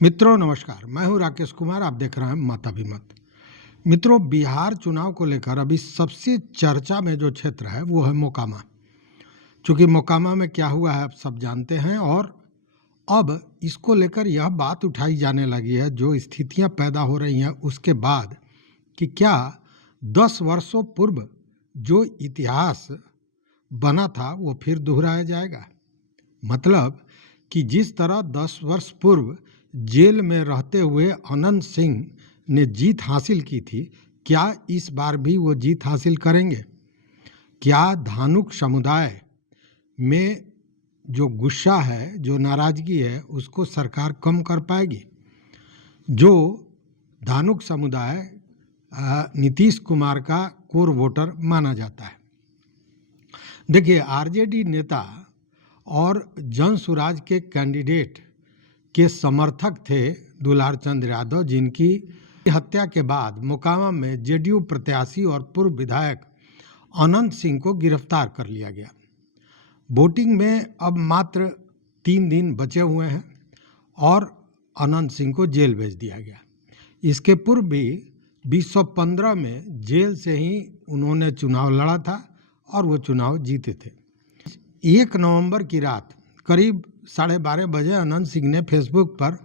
मित्रों नमस्कार, मैं हूं राकेश कुमार। आप देख रहे हैं मत अभी मत। मित्रों, बिहार चुनाव को लेकर अभी सबसे चर्चा में जो क्षेत्र है वो है मोकामा। चूंकि मोकामा में क्या हुआ है आप सब जानते हैं, और अब इसको लेकर यह बात उठाई जाने लगी है, जो स्थितियां पैदा हो रही हैं उसके बाद, कि क्या 10 वर्षों पूर्व जो इतिहास बना था वो फिर दोहराया जाएगा। मतलब कि जिस तरह 10 वर्ष पूर्व जेल में रहते हुए अनंत सिंह ने जीत हासिल की थी, क्या इस बार भी वो जीत हासिल करेंगे? क्या धानुक समुदाय में जो गुस्सा है, जो नाराजगी है, उसको सरकार कम कर पाएगी? जो धानुक समुदाय नीतीश कुमार का कोर वोटर माना जाता है। देखिए, आरजेडी नेता और जन स्वराज के कैंडिडेट के समर्थक थे दुलार चंद यादव, जिनकी हत्या के बाद मोकामा में जेडीयू प्रत्याशी और पूर्व विधायक अनंत सिंह को गिरफ्तार कर लिया गया। वोटिंग में अब मात्र 3 दिन बचे हुए हैं और अनंत सिंह को जेल भेज दिया गया। इसके पूर्व भी 2015 में जेल से ही उन्होंने चुनाव लड़ा था और वो चुनाव जीते थे। 1 नवंबर की रात करीब 12:30 बजे अनंत सिंह ने फेसबुक पर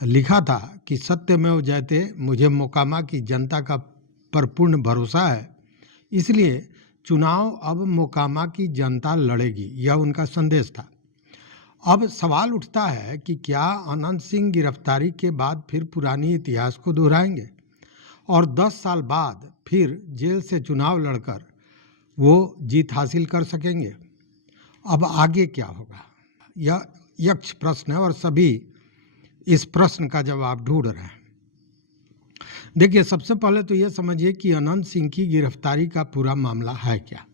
लिखा था कि सत्यमेव जयते, मुझे मोकामा की जनता का पर पूर्ण भरोसा है, इसलिए चुनाव अब मोकामा की जनता लड़ेगी। यह उनका संदेश था। अब सवाल उठता है कि क्या अनंत सिंह गिरफ्तारी के बाद फिर पुरानी इतिहास को दोहराएंगे और 10 साल बाद फिर जेल से चुनाव लड़कर वो जीत हासिल कर सकेंगे? अब आगे क्या होगा, यह यक्ष प्रश्न है और सभी इस प्रश्न का जवाब ढूंढ रहे हैं। देखिए, सबसे पहले तो यह समझिए कि अनंत सिंह की गिरफ्तारी का पूरा मामला है क्या।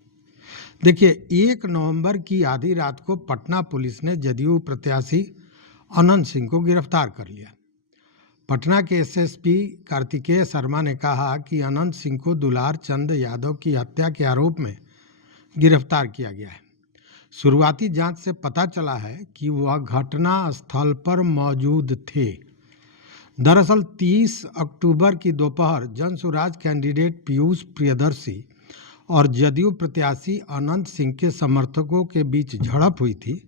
देखिए, 1 नवंबर की आधी रात को पटना पुलिस ने जदयू प्रत्याशी अनंत सिंह को गिरफ्तार कर लिया। पटना के एसएसपी कार्तिकेय शर्मा ने कहा कि अनंत सिंह को दुलार चंद यादव की हत्या के आरोप में गिरफ्तार किया गया है। शुरुआती जांच से पता चला है कि वह घटना स्थल पर मौजूद थे। दरअसल 30 अक्टूबर की दोपहर जन स्वराज कैंडिडेट पीयूष प्रियदर्शी और जदयू प्रत्याशी अनंत सिंह के समर्थकों के बीच झड़प हुई थी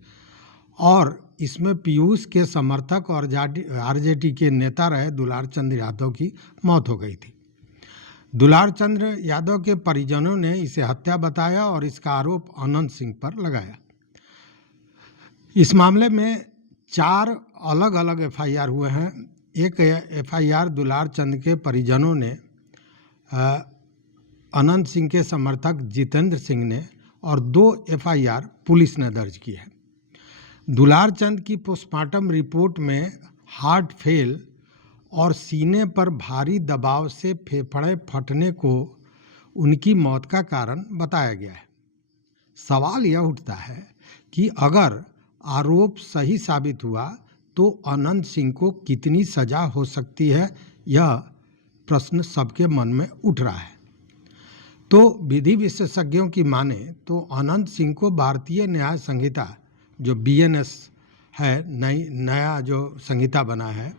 और इसमें पीयूष के समर्थक और आरजेडी के नेता रहे दुलार चंद यादव की मौत हो गई थी। दुलार चंद्र यादव के परिजनों ने इसे हत्या बताया और इसका आरोप अनंत सिंह पर लगाया। इस मामले में 4 अलग अलग एफआईआर हुए हैं। एक एफआईआर दुलार चंद के परिजनों ने, अनंत सिंह के समर्थक जितेंद्र सिंह ने, और 2 एफआईआर पुलिस ने दर्ज की है। दुलार चंद की पोस्टमार्टम रिपोर्ट में हार्ट फेल और सीने पर भारी दबाव से फेफड़े फटने को उनकी मौत का कारण बताया गया है। सवाल यह उठता है कि अगर आरोप सही साबित हुआ तो अनंत सिंह को कितनी सजा हो सकती है, यह प्रश्न सबके मन में उठ रहा है। तो विधि विशेषज्ञों की माने तो अनंत सिंह को भारतीय न्याय संहिता, जो बीएनएस है, नया जो संहिता बना है,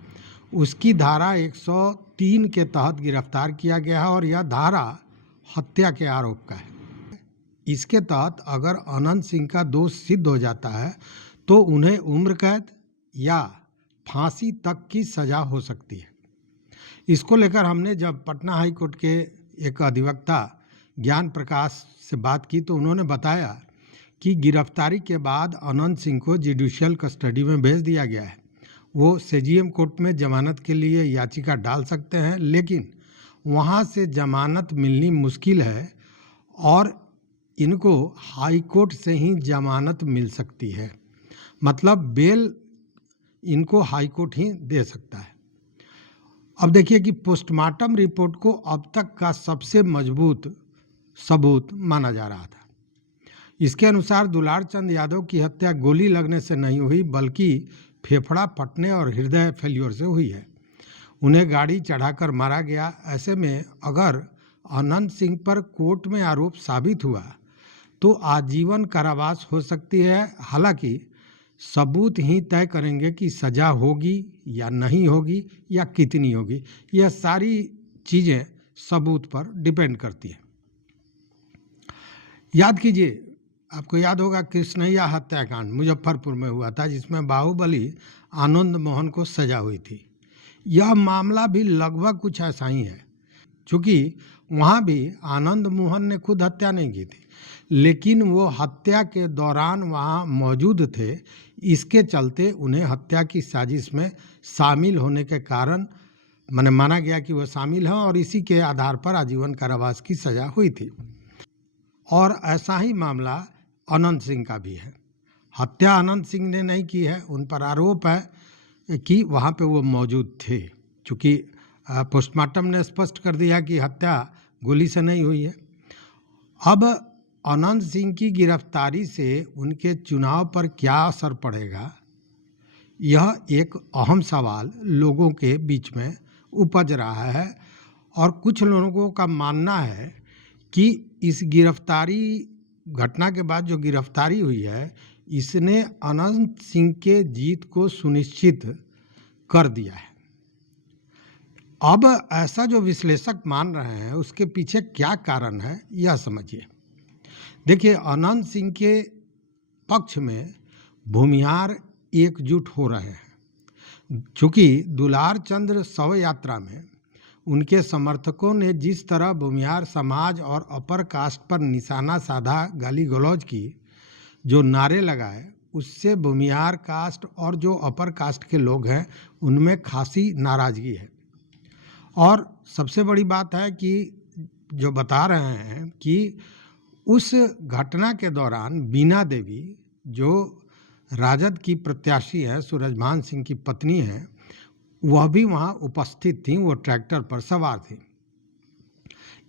उसकी धारा 103 के तहत गिरफ्तार किया गया है और यह धारा हत्या के आरोप का है। इसके तहत अगर अनंत सिंह का दोष सिद्ध हो जाता है तो उन्हें उम्र कैद या फांसी तक की सजा हो सकती है। इसको लेकर हमने जब पटना हाई कोर्ट के एक अधिवक्ता ज्ञान प्रकाश से बात की तो उन्होंने बताया कि गिरफ्तारी के बाद अनंत सिंह को जुडिशियल कस्टडी में भेज दिया गया है। वो सीजेएम कोर्ट में जमानत के लिए याचिका डाल सकते हैं, लेकिन वहाँ से जमानत मिलनी मुश्किल है और इनको हाई कोर्ट से ही जमानत मिल सकती है। मतलब बेल इनको हाई कोर्ट ही दे सकता है। अब देखिए कि पोस्टमार्टम रिपोर्ट को अब तक का सबसे मजबूत सबूत माना जा रहा था। इसके अनुसार दुलार चंद यादव की हत्या गोली लगने से नहीं हुई, बल्कि फेफड़ा फटने और हृदय फेल्योर से हुई है। उन्हें गाड़ी चढ़ाकर मारा गया। ऐसे में अगर अनंत सिंह पर कोर्ट में आरोप साबित हुआ तो आजीवन कारावास हो सकती है। हालांकि सबूत ही तय करेंगे कि सज़ा होगी या नहीं होगी या कितनी होगी। यह सारी चीज़ें सबूत पर डिपेंड करती हैं। याद कीजिए, आपको याद होगा कृष्णैया हत्याकांड मुजफ्फरपुर में हुआ था, जिसमें बाहुबली आनंद मोहन को सजा हुई थी। यह मामला भी लगभग कुछ ऐसा ही है, क्योंकि वहाँ भी आनंद मोहन ने खुद हत्या नहीं की थी, लेकिन वो हत्या के दौरान वहाँ मौजूद थे। इसके चलते उन्हें हत्या की साजिश में शामिल होने के कारण माना गया कि वह शामिल हैं, और इसी के आधार पर आजीवन कारावास की सज़ा हुई थी। और ऐसा ही मामला अनंत सिंह का भी है। हत्या अनंत सिंह ने नहीं की है, उन पर आरोप है कि वहाँ पे वो मौजूद थे, क्योंकि पोस्टमार्टम ने स्पष्ट कर दिया कि हत्या गोली से नहीं हुई है। अब अनंत सिंह की गिरफ्तारी से उनके चुनाव पर क्या असर पड़ेगा, यह एक अहम सवाल लोगों के बीच में उपज रहा है। और कुछ लोगों का मानना है कि इस गिरफ्तारी घटना के बाद जो गिरफ्तारी हुई है, इसने अनंत सिंह के जीत को सुनिश्चित कर दिया है। अब ऐसा जो विश्लेषक मान रहे हैं, उसके पीछे क्या कारण है, यह समझिए। देखिए, अनंत सिंह के पक्ष में भूमिहार एकजुट हो रहे हैं, चूँकि दुलार चंद्र शव यात्रा में उनके समर्थकों ने जिस तरह भूमिहार समाज और अपर कास्ट पर निशाना साधा, गाली गलौज की, जो नारे लगाए, उससे भूमिहार कास्ट और जो अपर कास्ट के लोग हैं उनमें खासी नाराज़गी है। और सबसे बड़ी बात है कि जो बता रहे हैं कि उस घटना के दौरान बीना देवी, जो राजद की प्रत्याशी है, सूरजभान सिंह की पत्नी है, वह भी वहाँ उपस्थित थी, वो ट्रैक्टर पर सवार थी।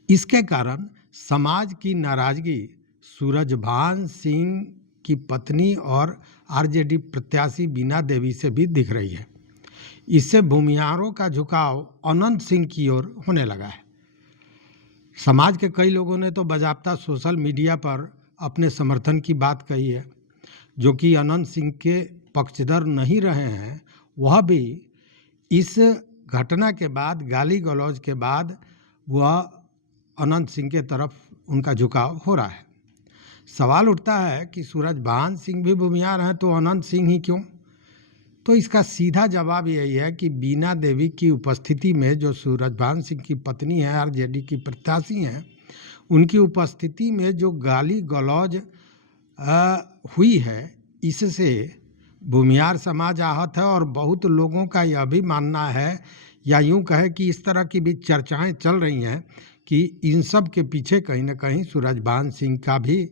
इसके कारण समाज की नाराज़गी सूरजभान सिंह की पत्नी और आरजेडी प्रत्याशी बीना देवी से भी दिख रही है। इससे भूमिहारों का झुकाव अनंत सिंह की ओर होने लगा है। समाज के कई लोगों ने तो बाज़ाब्ता सोशल मीडिया पर अपने समर्थन की बात कही है। जो कि अनंत सिंह के पक्षधर नहीं रहे हैं, वह भी इस घटना के बाद, गाली गलौज के बाद, वह अनंत सिंह के तरफ उनका झुकाव हो रहा है। सवाल उठता है कि सूरजभान सिंह भी भूमिहार हैं, तो अनंत सिंह ही क्यों? तो इसका सीधा जवाब यही है कि बीना देवी की उपस्थिति में, जो सूरजभान सिंह की पत्नी है, आरजेडी की प्रत्याशी हैं, उनकी उपस्थिति में जो गाली गलौज हुई है, इससे भूमिहार समाज आहत है। और बहुत लोगों का यह भी मानना है, या यूं कहे कि इस तरह की भी चर्चाएं चल रही हैं कि इन सब के पीछे कहीं ना कहीं सूरजभान सिंह का भी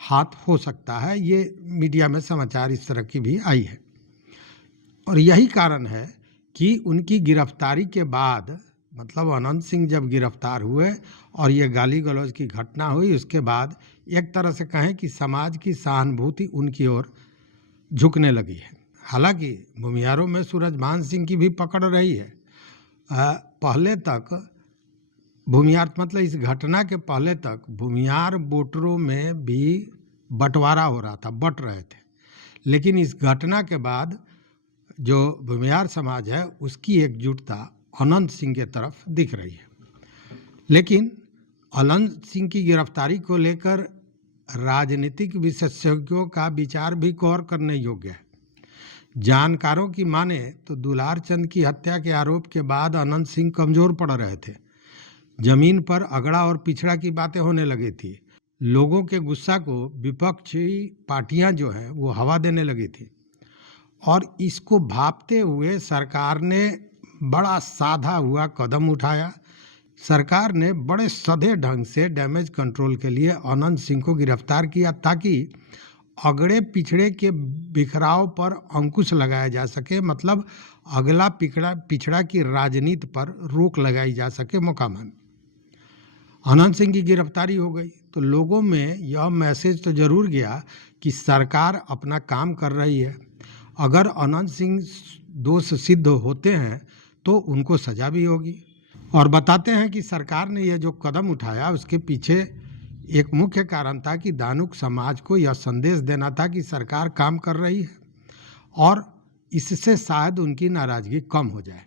हाथ हो सकता है। ये मीडिया में समाचार इस तरह की भी आई है। और यही कारण है कि उनकी गिरफ्तारी के बाद, मतलब अनंत सिंह जब गिरफ्तार हुए और ये गाली गलौज की घटना हुई, उसके बाद एक तरह से कहें कि समाज की सहानुभूति उनकी ओर झुकने लगी है। हालांकि भूमिहारों में सूरजभान सिंह की भी पकड़ रही है। पहले तक भूमिहार, मतलब इस घटना के पहले तक भूमिहार वोटरों में भी बंटवारा हो रहा था, बट रहे थे। लेकिन इस घटना के बाद जो भूमिहार समाज है, उसकी एकजुटता अनंत सिंह के तरफ दिख रही है। लेकिन अनंत सिंह की गिरफ्तारी को लेकर राजनीतिक विशेषज्ञों का विचार भी गौर करने योग्य है। जानकारों की माने तो दुलार चंद की हत्या के आरोप के बाद अनंत सिंह कमजोर पड़ रहे थे। जमीन पर अगड़ा और पिछड़ा की बातें होने लगी थी। लोगों के गुस्सा को विपक्षी पार्टियां जो है वो हवा देने लगी थी। और इसको भांपते हुए सरकार ने बड़ा साधा हुआ कदम उठाया। सरकार ने बड़े सधे ढंग से डैमेज कंट्रोल के लिए अनंत सिंह को गिरफ्तार किया, ताकि अगड़े पिछड़े के बिखराव पर अंकुश लगाया जा सके, मतलब अगला पिछड़ा की राजनीति पर रोक लगाई जा सके। मोकामा में अनंत सिंह की गिरफ्तारी हो गई तो लोगों में यह मैसेज तो जरूर गया कि सरकार अपना काम कर रही है। अगर अनंत सिंह दोष सिद्ध होते हैं तो उनको सजा भी होगी। और बताते हैं कि सरकार ने यह जो कदम उठाया, उसके पीछे एक मुख्य कारण था कि दानुक समाज को यह संदेश देना था कि सरकार काम कर रही है और इससे शायद उनकी नाराज़गी कम हो जाए।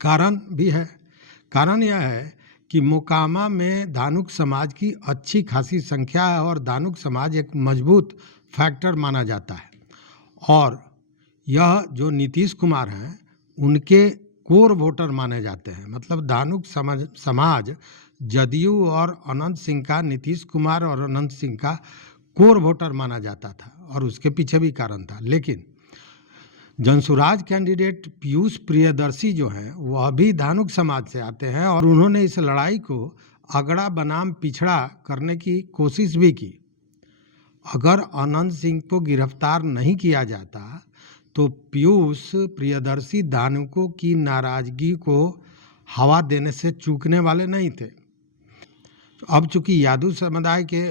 कारण भी है। कारण यह है कि मोकामा में धानुक समाज की अच्छी खासी संख्या है और धानुक समाज एक मजबूत फैक्टर माना जाता है और यह जो नीतीश कुमार हैं उनके कोर वोटर माने जाते हैं। मतलब धानुक समाज जदयू और अनंत सिंह का, नीतीश कुमार और अनंत सिंह का कोर वोटर माना जाता था और उसके पीछे भी कारण था। लेकिन जनसुराज कैंडिडेट पीयूष प्रियदर्शी जो हैं वह भी धानुक समाज से आते हैं और उन्होंने इस लड़ाई को अगड़ा बनाम पिछड़ा करने की कोशिश भी की। अगर अनंत सिंह को गिरफ्तार नहीं किया जाता तो पीयूष प्रियदर्शी धानुकों की नाराजगी को हवा देने से चूकने वाले नहीं थे। अब चूंकि यादव समुदाय के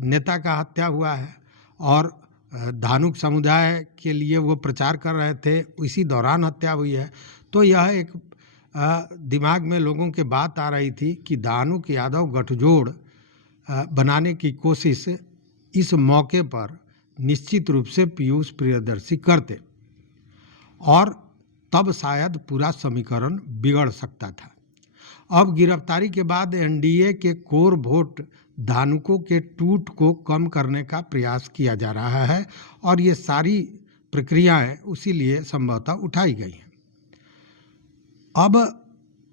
नेता का हत्या हुआ है और धानुक समुदाय के लिए वो प्रचार कर रहे थे, इसी दौरान हत्या हुई है, तो यह एक दिमाग में लोगों के बात आ रही थी कि धानुक यादव गठजोड़ बनाने की कोशिश इस मौके पर निश्चित रूप से पीयूष प्रियदर्शी करते और तब शायद पूरा समीकरण बिगड़ सकता था। अब गिरफ्तारी के बाद एनडीए के कोर वोट धानुकों के टूट को कम करने का प्रयास किया जा रहा है और ये सारी प्रक्रियाएं उसी लिए संभवतः उठाई गई हैं। अब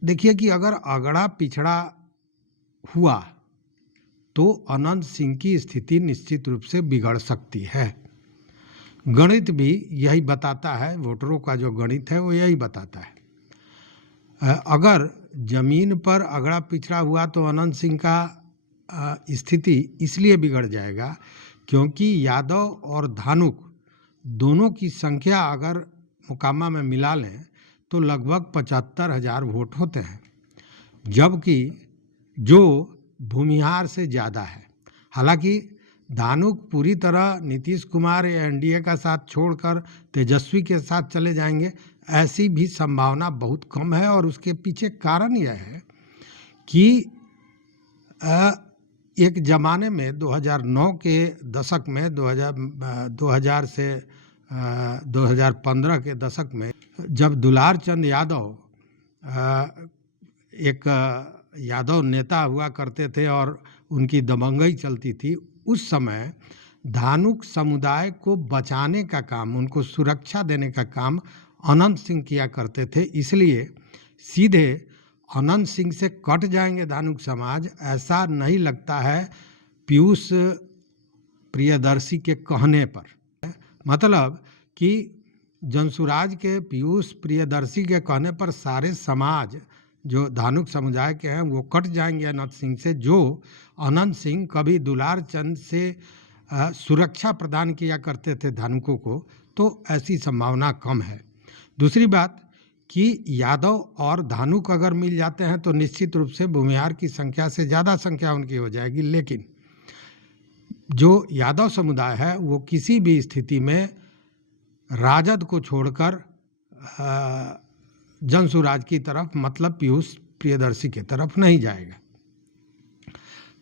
देखिए कि अगर अगड़ा पिछड़ा हुआ तो अनंत सिंह की स्थिति निश्चित रूप से बिगड़ सकती है। गणित भी यही बताता है, वोटरों का जो गणित है वो यही बताता है। अगर जमीन पर अगड़ा पिछड़ा हुआ तो अनंत सिंह का स्थिति इसलिए बिगड़ जाएगा क्योंकि यादव और धानुक दोनों की संख्या अगर मोकामा में मिला लें तो लगभग 75,000 वोट होते हैं, जबकि जो भूमिहार से ज़्यादा है। हालांकि धानुक पूरी तरह नीतीश कुमार या एनडीए का साथ छोड़कर तेजस्वी के साथ चले जाएंगे, ऐसी भी संभावना बहुत कम है और उसके पीछे कारण यह है कि एक ज़माने में 2009 के दशक में 2000 से 2015 के दशक में जब दुलार चंद यादव एक यादव नेता हुआ करते थे और उनकी दबंगई चलती थी, उस समय धानुक समुदाय को बचाने का काम, उनको सुरक्षा देने का काम अनंत सिंह किया करते थे। इसलिए सीधे अनंत सिंह से कट जाएंगे धानुक समाज, ऐसा नहीं लगता है पीयूष प्रियदर्शी के कहने पर। मतलब कि जनसुराज के पीयूष प्रियदर्शी के कहने पर सारे समाज जो धानुक समुदाय के हैं वो कट जाएंगे अनंत सिंह से, जो अनंत सिंह कभी दुलार चंद से सुरक्षा प्रदान किया करते थे धानुकों को, तो ऐसी संभावना कम है। दूसरी बात कि यादव और धानुक अगर मिल जाते हैं तो निश्चित रूप से भूमिहार की संख्या से ज़्यादा संख्या उनकी हो जाएगी, लेकिन जो यादव समुदाय है वो किसी भी स्थिति में राजद को छोड़कर जनसुराज की तरफ, मतलब पीयूष प्रियदर्शी की तरफ नहीं जाएगा।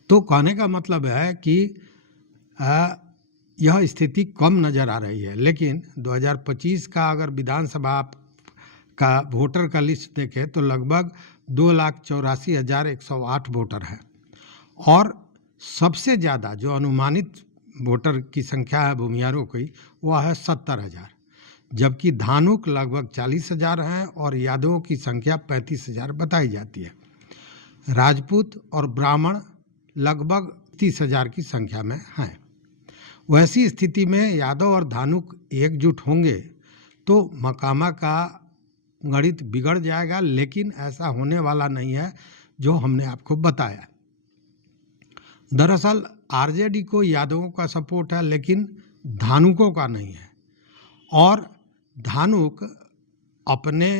तो कहने का मतलब है कि यह स्थिति कम नज़र आ रही है। लेकिन 2025 का अगर विधानसभा का वोटर का लिस्ट देखें तो लगभग 2,84,108 वोटर हैं और सबसे ज़्यादा जो अनुमानित वोटर की संख्या है भूमिहारों की वह है 70,000, जबकि धानुक लगभग 40,000 हैं और यादवों की संख्या 35,000 बताई जाती है। राजपूत और ब्राह्मण लगभग 30,000 की संख्या में हैं। वैसी स्थिति में यादव और धानुक एकजुट होंगे तो मोकामा का गणित बिगड़ जाएगा, लेकिन ऐसा होने वाला नहीं है जो हमने आपको बताया। दरअसल आरजेडी को यादवों का सपोर्ट है लेकिन धानुकों का नहीं है और धानुक अपने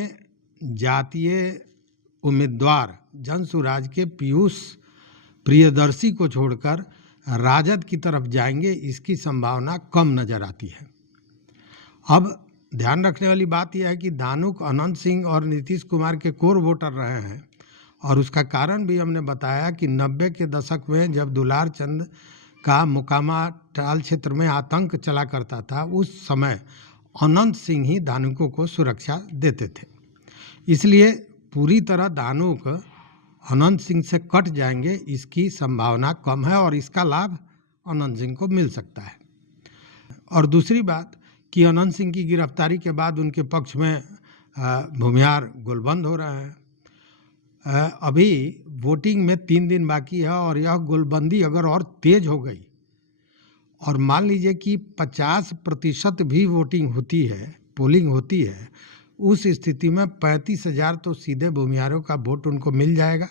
जातीय उम्मीदवार जनसुराज के पीयूष प्रियदर्शी को छोड़कर राजद की तरफ जाएंगे, इसकी संभावना कम नज़र आती है। अब ध्यान रखने वाली बात यह है कि धानुक अनंत सिंह और नीतीश कुमार के कोर वोटर रहे हैं और उसका कारण भी हमने बताया कि 90 के दशक में जब दुलार चंद का मोकामा टाल क्षेत्र में आतंक चला करता था, उस समय अनंत सिंह ही धानुकों को सुरक्षा देते थे। इसलिए पूरी तरह धानुक अनंत सिंह से कट जाएंगे इसकी संभावना कम है और इसका लाभ अनंत सिंह को मिल सकता है। और दूसरी बात कि अनंत सिंह की गिरफ्तारी के बाद उनके पक्ष में भूमिहार गोलबंद हो रहा है। अभी वोटिंग में 3 दिन बाकी है और यह गोलबंदी अगर और तेज हो गई और मान लीजिए कि 50% भी वोटिंग होती है, पोलिंग होती है, उस स्थिति में 35,000 तो सीधे भूमिहारों का वोट उनको मिल जाएगा।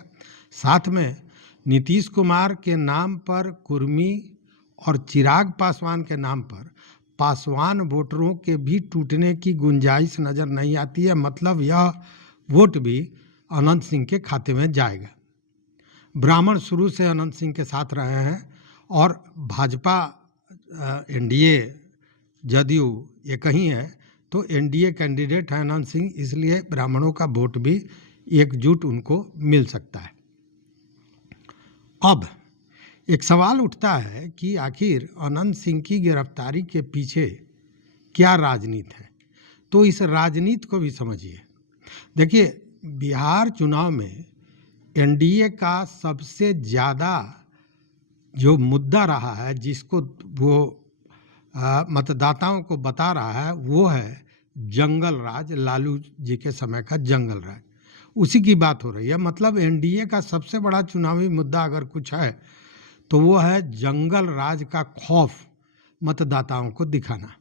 साथ में नीतीश कुमार के नाम पर कुर्मी और चिराग पासवान के नाम पर पासवान वोटरों के भी टूटने की गुंजाइश नज़र नहीं आती है। मतलब यह वोट भी अनंत सिंह के खाते में जाएगा। ब्राह्मण शुरू से अनंत सिंह के साथ रहे हैं और भाजपा एनडीए जदयू एक ही है, तो एनडीए कैंडिडेट है अनंत सिंह, इसलिए ब्राह्मणों का वोट भी एकजुट उनको मिल सकता है। अब एक सवाल उठता है कि आखिर अनंत सिंह की गिरफ्तारी के पीछे क्या राजनीति है, तो इस राजनीति को भी समझिए। देखिए, बिहार चुनाव में एनडीए का सबसे ज़्यादा जो मुद्दा रहा है, जिसको वो मतदाताओं को बता रहा है, वो है जंगल राज, लालू जी के समय का जंगल राज। उसी की बात हो रही है। मतलब एनडीए का सबसे बड़ा चुनावी मुद्दा अगर कुछ है तो वो है जंगल राज का खौफ मतदाताओं को दिखाना।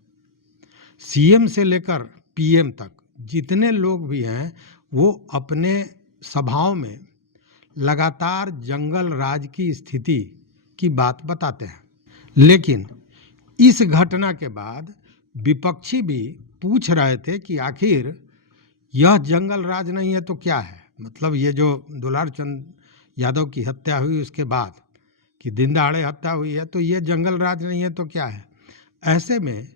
सीएम से लेकर पीएम तक जितने लोग भी हैं वो अपने सभाओं में लगातार जंगल राज की स्थिति की बात बताते हैं। लेकिन इस घटना के बाद विपक्षी भी पूछ रहे थे कि आखिर यह जंगल राज नहीं है तो क्या है। मतलब ये जो दुलार चंद यादव की हत्या हुई उसके बाद कि दिन दहाड़े हत्या हुई है, तो ये जंगल राज नहीं है तो क्या है। ऐसे में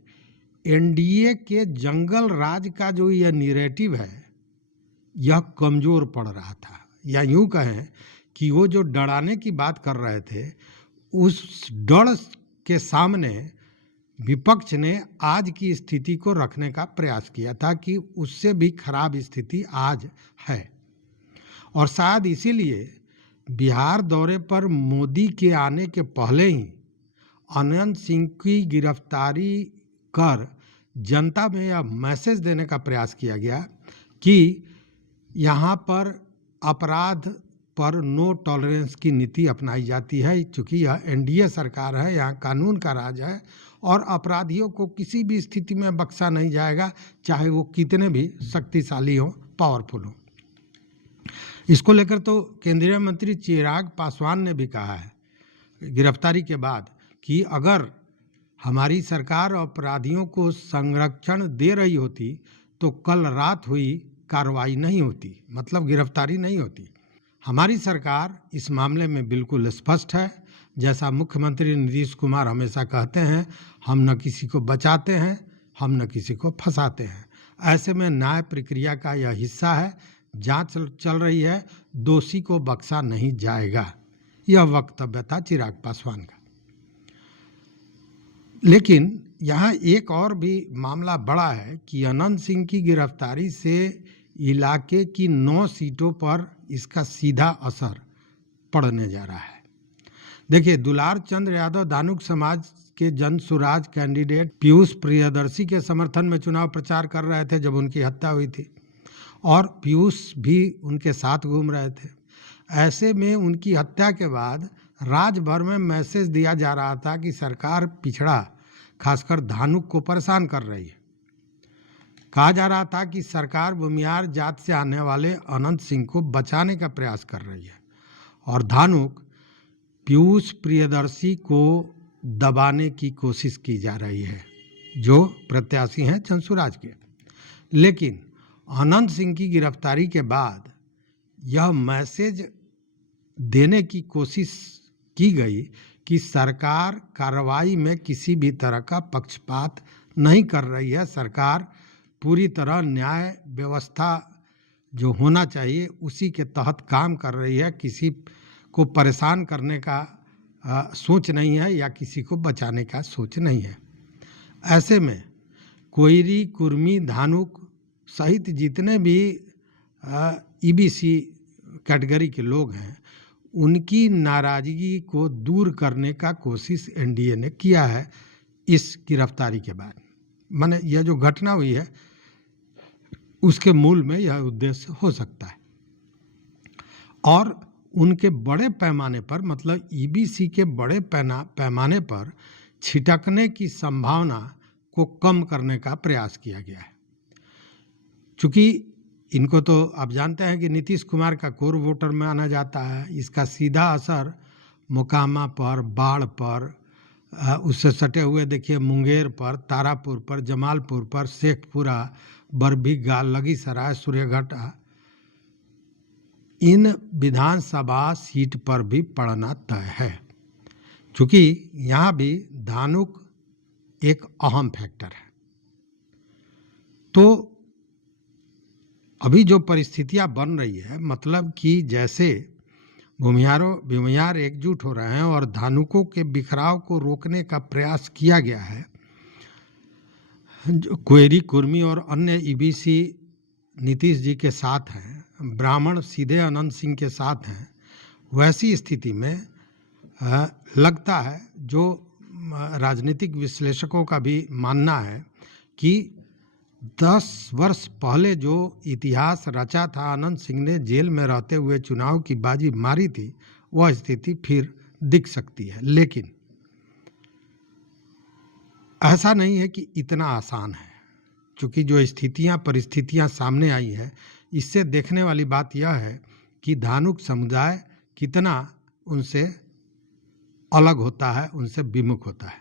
एनडीए के जंगल राज का जो यह नैरेटिव है यह कमज़ोर पड़ रहा था, या यूँ कहें कि वो जो डराने की बात कर रहे थे उस डर के सामने विपक्ष ने आज की स्थिति को रखने का प्रयास किया था कि उससे भी खराब स्थिति आज है। और शायद इसीलिए बिहार दौरे पर मोदी के आने के पहले ही अनंत सिंह की गिरफ्तारी कर जनता में यह मैसेज देने का प्रयास किया गया कि यहाँ पर अपराध पर नो टॉलरेंस की नीति अपनाई जाती है। चूँकि यह एनडीए सरकार है, यहाँ कानून का राज है और अपराधियों को किसी भी स्थिति में बख्शा नहीं जाएगा, चाहे वो कितने भी शक्तिशाली हों, पावरफुल हों। इसको लेकर तो केंद्रीय मंत्री चिराग पासवान ने भी कहा है गिरफ्तारी के बाद कि अगर हमारी सरकार अपराधियों को संरक्षण दे रही होती तो कल रात हुई कार्रवाई नहीं होती, मतलब गिरफ्तारी नहीं होती। हमारी सरकार इस मामले में बिल्कुल स्पष्ट है। जैसा मुख्यमंत्री नीतीश कुमार हमेशा कहते हैं, हम न किसी को बचाते हैं, हम न किसी को फंसाते हैं। ऐसे में न्याय प्रक्रिया का यह हिस्सा है, जांच चल रही है, दोषी को बख्शा नहीं जाएगा। यह वक्तव्य था चिराग पासवान का। लेकिन यहाँ एक और भी मामला बड़ा है कि अनंत सिंह की गिरफ्तारी से इलाके की 9 सीटों पर इसका सीधा असर पड़ने जा रहा है। देखिए, दुलार चंद यादव धानुक समाज के जन सुराज कैंडिडेट पीयूष प्रियदर्शी के समर्थन में चुनाव प्रचार कर रहे थे जब उनकी हत्या हुई थी, और पीयूष भी उनके साथ घूम रहे थे। ऐसे में उनकी हत्या के बाद राज्य भर में मैसेज दिया जा रहा था कि सरकार पिछड़ा खासकर धानुक को परेशान कर रही है। कहा जा रहा था कि सरकार भूमिहार जात से आने वाले अनंत सिंह को बचाने का प्रयास कर रही है और धानुक पीयूष प्रियदर्शी को दबाने की कोशिश की जा रही है, जो प्रत्याशी हैं जनसुराज के। लेकिन अनंत सिंह की गिरफ्तारी के बाद यह मैसेज देने की कोशिश की गई कि सरकार कार्रवाई में किसी भी तरह का पक्षपात नहीं कर रही है। सरकार पूरी तरह न्याय व्यवस्था जो होना चाहिए उसी के तहत काम कर रही है, किसी को परेशान करने का सोच नहीं है या किसी को बचाने का सोच नहीं है। ऐसे में कोयरी, कुर्मी, धानुक सहित जितने भी ईबीसी कैटेगरी के लोग हैं, उनकी नाराजगी को दूर करने का कोशिश एनडीए ने किया है इस गिरफ्तारी के बाद। माने यह जो घटना हुई है उसके मूल में यह उद्देश्य हो सकता है। और उनके बड़े पैमाने पर, मतलब ईबीसी के बड़े पैमाने पर छिटकने की संभावना को कम करने का प्रयास किया गया है। चूँकि इनको तो आप जानते हैं कि नीतीश कुमार का कोर वोटर माना जाता है, इसका सीधा असर मोकामा पर, बाढ़ पर, उससे सटे हुए देखिए मुंगेर पर, तारापुर पर, जमालपुर पर, शेखपुरा, बरबीघा, लखीसराय, सूर्यघाटा, इन विधानसभा सीट पर भी पड़ना तय है। चूँकि यहाँ भी धानुक एक अहम फैक्टर है। तो अभी जो परिस्थितियाँ बन रही है, मतलब कि जैसे भूमिहार एकजुट हो रहे हैं और धानुकों के बिखराव को रोकने का प्रयास किया गया है, जो कोयरी, कुर्मी और अन्य ईबीसी नीतीश जी के साथ हैं, ब्राह्मण सीधे अनंत सिंह के साथ हैं, वैसी स्थिति में लगता है, जो राजनीतिक विश्लेषकों का भी मानना है कि 10 वर्ष पहले जो इतिहास रचा था, अनंत सिंह ने जेल में रहते हुए चुनाव की बाजी मारी थी, वह स्थिति फिर दिख सकती है। लेकिन ऐसा नहीं है कि इतना आसान है, क्योंकि जो परिस्थितियां सामने आई है, इससे देखने वाली बात यह है कि धानुक समुदाय कितना उनसे अलग होता है, उनसे विमुख होता है।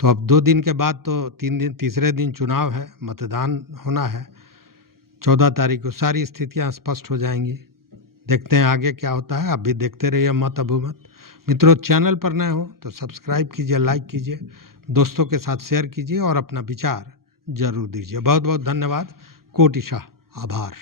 तो अब 2 दिन के बाद तो 3 दिन, तीसरे दिन चुनाव है, मतदान होना है 14 तारीख को, सारी स्थितियां स्पष्ट हो जाएंगी। देखते हैं आगे क्या होता है। आप भी देखते रहिए मत अभूमत। मित्रों, चैनल पर नए हो तो सब्सक्राइब कीजिए, लाइक कीजिए, दोस्तों के साथ शेयर कीजिए और अपना विचार जरूर दीजिए। बहुत बहुत धन्यवाद। कोटिशाह आभार।